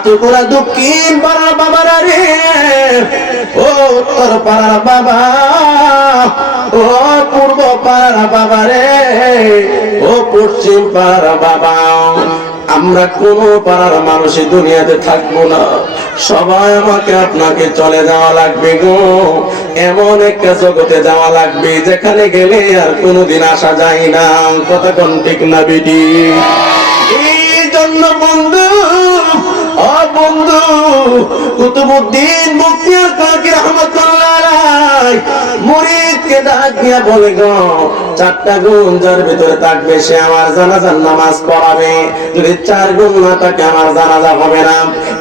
আতুকুরা দক্ষিণ পাড়ার বাবারা রে। ও উত্তর পাড়ার বাবা, ও পূর্ব পাড়ার বাবা রে, ও পশ্চিম পাড়ার বাবা। আমরা কোন পাড়ার মানুষই দুনিয়াতে থাকব না। সবাই আমাকে আপনাকে চলে যাওয়া লাগবে গো। এমন একটা জগতে যাওয়া লাগবে, যেখানে গেলে আর কোনোদিন আসা যায় না। কোন ঠিক না বিডি এই জন্য বন্ধু ও বন্ধু কুতুবুদ্দিন মুক্তিয়ার কাকে রহমতুল্লাহ আলাই মুরিদকে ডাক দিয়া বলে, গো, চারটা গুণ যার ভিতরে থাকবে, সে আমার জানাজার নামাজ পড়াবে। যদি চার গুণ না থাকে, আমার জানাজা হবে না।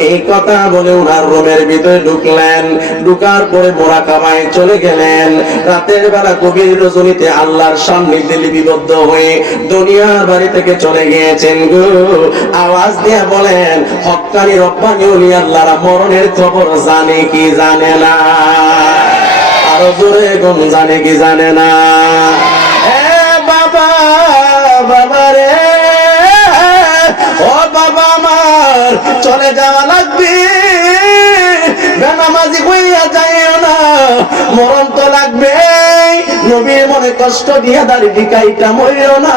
এই কথা বলে ওনার রুমের ভিতরে ঢুকলেন। ঢুকার পরে মোরা কামায় চলে গেলেন। রাতের বেলা কবির রজনীতে আল্লাহর সান্নিধ্যে লিপিবদ্ধ হয়ে দুনিয়ার বাড়ি থেকে চলে গিয়েছেন, গো। আওয়াজ দিয়ে বলেন, হক্কানি রব্বানি উনি আল্লাহরা মরণের খবর জানে কি জানে না? আরও জোরে গুম জানে কি জানে না। বাবা বাবা রে। ও বাবা আমার, চলে যাওয়া লাগবে। নবীর কষ্ট দিয়া দাড়ি দিকাইটা মরিও না।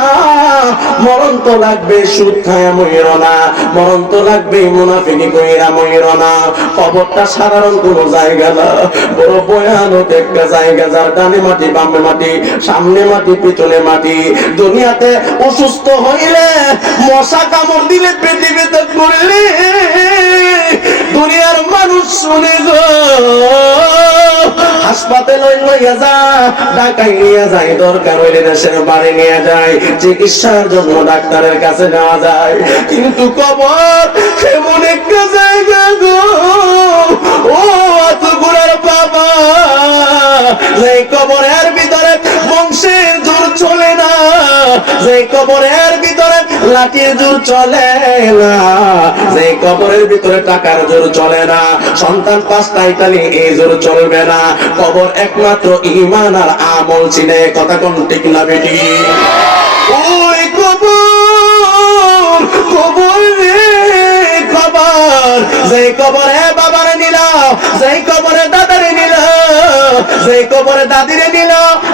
মরণ তো লাগবে, সুদ খায়া মরিও না। মরণ তো লাগবে, মুনাফিকি কইরা মরিও না। কবরটা সাধারণ কোন জায়গা না। বড় ভয়ানক একটা জায়গা যার ডানে মাটি, বামে মাটি, সামনে মাটি, পিছনে মাটি। দুনিয়াতে অসুস্থ হইলে মশা কামড় দিলে পেটে বেতন করলে দুনিয়ার মানুষ শুনে গো। হাসপাতাল লইয়া যা, ঢাকায় নিয়ে যায়, দরকার হইলে দেশের বাড়ি নিয়ে যায়, চিকিৎসার জন্য ডাক্তারের কাছে নেওয়া যায়। কিন্তু কবর এমন একটা জায়গা গো। ও এত গুড়ার বাবা যে কবরের ভিতরে বংশের জোর চলে না যে কবরের ভিতরে লাঠির জোর চলে না। যে কবরের ভিতরে টাকার জোর চলে না। সন্তান পাঁচটা ইটালি এই জোর চলবে না। কবর একমাত্র ইমান আর আমল চিনে। কথা কোন ঠিক না বেটি ওই কবর কবর রে কবর যে কবরে বাবারে নিল যে কবরে যে কবরে দাদিরে নিল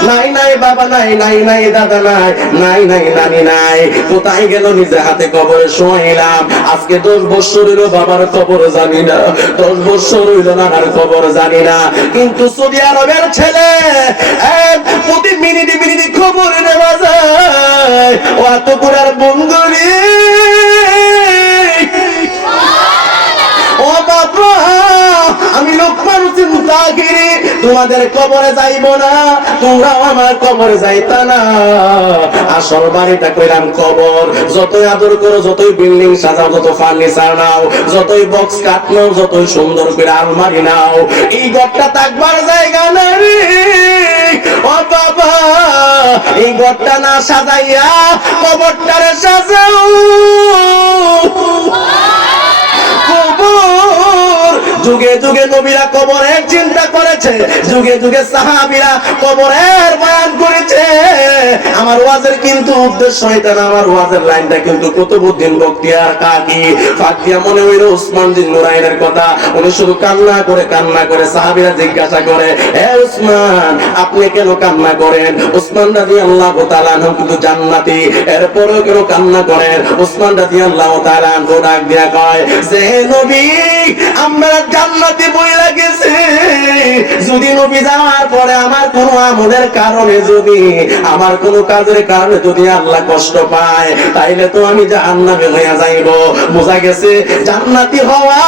নাই নাই, বাবা, নাই নাই নাই, দাদা, নাই নাই নাই, নানি, নাই, কোথায় গেল নিজে হাতে কবরে শোয়াইলাম? আজকে দশ বছর হইল বাবার খবর জানি না, দশ বছর হইল নানার খবর জানি না। কিন্তু সৌদি আরবের ছেলে প্রতি মিনিটে মিনিটে খবর নেওয়া যায়, ও এত পুরার বন্ধু রে ও বাবা আমি লোকমান চিন্তা করি তোমাদের কবরে যাইব না, তোমরাও আমার কবরে যাইতা না। আসল বাড়িটা কইরাম কবর। যতই আদর করো, যতই বিল্ডিং সাজাও, যত ফার্নিচার নাও, যতই বক্স কাট নাও, যতই সুন্দর করে আলমারি নাও, এই ঘরটা থাকবার জায়গা না রে ও বাবা, এই ঘরটা না সাজাইয়া কবরটারে সাজাও কবর যুগে নবীরা কবরের চিন্তা করেছে। যুগে যুগে সাহাবিরা কবরের আমার ওয়াজের কিন্তু উদ্দেশ্য এটা না আমার ওয়াজের লাইনটা কিন্তু কুতুবউদ্দিন বখতিয়ার কাকি। ফাকিয়া মনে হইল উসমান বিন নুরাইনের কথা। উনি শুধু কান্না করে কান্না করে, সাহাবীরা জিজ্ঞাসা করে হে উসমান, আপনি কেন কান্না করেন? উসমান রাদিয়াল্লাহু তাআলা কিন্তু জান্নাতি। এরপরেও কেন কান্না করেন? উসমান রাদিয়াল্লাহু তাআলা ডাক দিয়া কয়, যে নবী, আমরা জান্নাতে বই লাগেছে যদি নবী যাওয়ার পরে আমার কোনো আমলের কারণে যদি আমার কোনো কাজের কারণে যদি আল্লাহ কষ্ট পায়, তাইলে তো আমি জাহান্নামে হইয়া যাইব। বোঝা গেছে? জান্নাতি হওয়া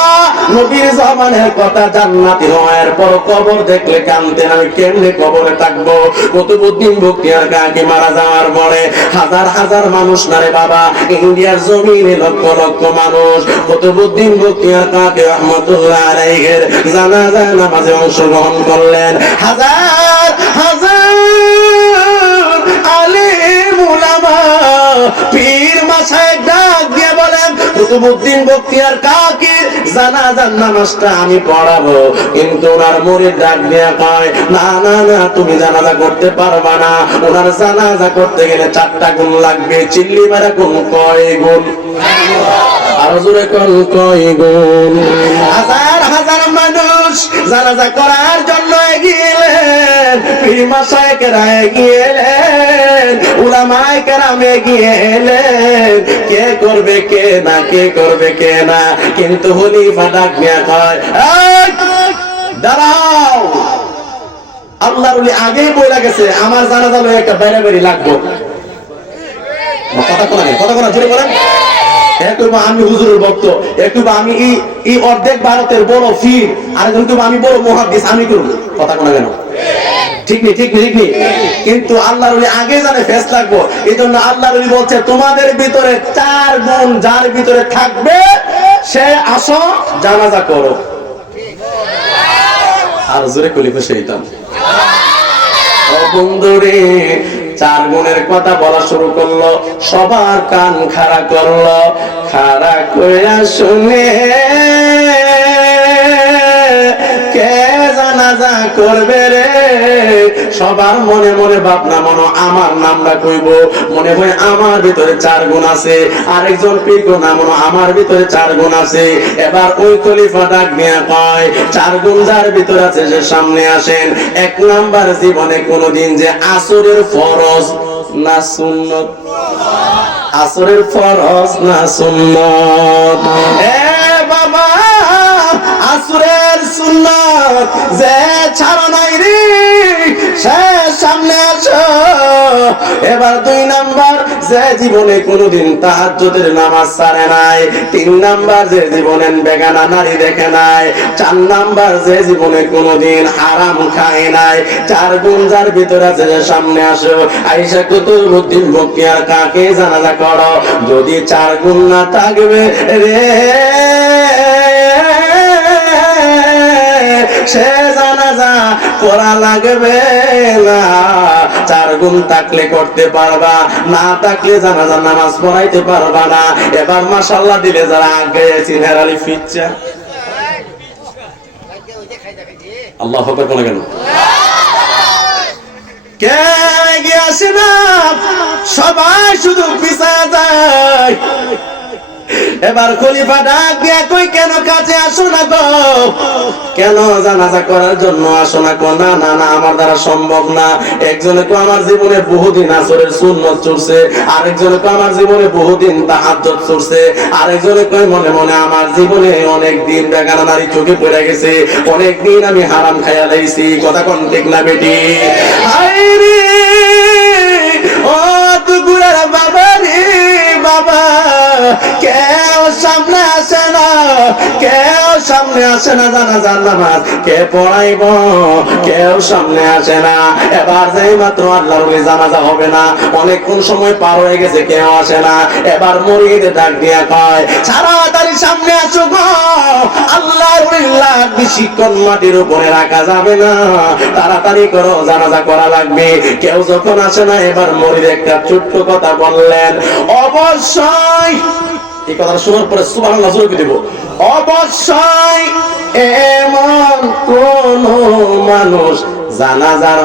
নবীর জমানের কথা জান্নাতি হওয়ার পর কবর দেখলে কানতেন, আমি কেমনে কবরে থাকব? কতবুদ্দিন বক্তিয়ার কাকে মারা যাওয়ার পরে? হাজার হাজার মানুষ না রে বাবা? ইন্ডিয়ার জমিনে লক্ষ লক্ষ মানুষ। কতবুদ্দিন বক্তিয়ার কাকে রহমতুল্লাহ আলাইহির জানাজা নামাজে অংশগ্রহণ করলেন। হাজার হাজার কুতুবউদ্দিন বখতিয়ার কাকির জানাজার নামাজটা আমি পড়াবো। কিন্তু ওনার মুরিদ ডাক দিয়ে কয়, না না না, তুমি জানাজা করতে পারবা না। ওনার জানাজা করতে গেলে চারটা গুণ লাগবে। চিল্লি মারা গুণ কয় গুণ। আরও জোরে কোন কয় গুণ। হাজার হাজার মানুষ জানাজা করার জন্য এগিয়ে এগিয়ে এলেন কে করবে, কে না, কে করবে, কে না? কিন্তু নিয়ে কয় দাঁড়াও। আল্লাহর আগেই বইলা গেছে, আমার জানাজা লয়ে একটা বাইরে বাড়ি লাগবো কথা কোনা কথা কোনা জোরে বলেন। একটু আমি হুজুরের ভক্ত, একটু আমি এই এই অর্ধেক ভারতের বড় ফির আর কিন্তু আমি বড় মহাদিস আমি করব। কথা কোনা কেন? ঠিক ঠিক ঠিক কিন্তু আল্লাহর আগে জানে ফেস এই জন্য আল্লাহর বলছে, তোমাদের ভিতরে চার গুণ যার ভিতরে থাকবে, সে আসো, জানাজা করো। আর জোরে কলি বন্ধুরে, চার গুণের কথা বলা শুরু করল, সবার কান খাড়া করল। খাড়া করে শুনে জানাজা করবে রে, সবার মনে মনে ভাবনা মনো আমার নামটা কইব। মনে হয় আমার ভিতরে চার গুণ আছে, আরেকজন পিকো না মনো আমার ভিতরে চার গুণ আছে। এবার ওই খলিফা ডাক নিয়ে কয়, চার গুণ যার ভিতরে আছে যে সামনে আসেন। এক নাম্বার জীবনে কোনোদিন যে আসরের ফরজ না সুন্নত। আসরের ফরজ না সুন্নত। এ বাবা, আসরের সুন্নত। যে ছাড়া নাই রে, সে সামনে এবার দুই নাম্বার, যে জীবনে কোনোদিন তাহাজ্জুদের নামাজ নাই। তিন নাম্বার, যে জীবনে বেগানা নারী দেখে নাই। চার নাম্বার, যে জীবনে কোনোদিন খায় নাই। চার গুণ যার ভিতরে আছে যে সামনে আসো আইসা কুতুবুদ্দিন বকিয়ার কাকে জানাজা করো? যদি চার গুণ না থাকবে রে সে জানাজা করা লাগবে না। চার গুণ থাকলে করতে পারবা, না থাকলে জানাজা নামাজ পড়াইতে পারবা না। এবার মাসাল্লাহ দিলে যারা আগে সিনহার আলী ফিচ্ছা আল্লাহ হকর কোন কেন? কে এগিয়ে না? সবাই শুধু পিছা যায়। এবার খলিফা ডাক দিয়া কই, কেন কাছে আসো না গো? কেন জানাজা করার জন্য আসো না গো? না না না, আমার দ্বারা সম্ভব না। একজনে তো আমার জীবনে বহুদিন আসরের সুন্নত চলছে। আরেকজনে তো আমার জীবনে বহুদিন তাহাজ্জুদ চলছে। আরেকজনে কই মনে মনে, আমার জীবনে অনেক দিন বেগানা নারী চোখে পড়ে গেছে। অনেক দিন আমি হারাম খাইয়া লাইছি। কথা কোন ঠিক না বেটি? হাই রে ও তুগুড়ার বাবা রে বাবা কেউ সামনে আসে না। কেউ সামনে আসে না নামাজ কে পড়াইব? কেউ সামনে আসে না। এবার যেই মাত্র আল্লাহর জানাজা হবে না সময় পার হয়ে গেছে, কেউ আসে না। এবার মরিদে ডাক কয় সামনে আসো গো। মাটির উপরে রাখা যাবে না। তাড়াতাড়ি করো, জানাজা করা লাগবে। কেউ যখন আসে না, এবার মরিদ একটা ছোট্ট কথা বললেন, অবশ্যই এই কথাটা শোনার পরে সুবাহ জোরে দেব? অবশ্যই এমন কোন মানুষ জানাজার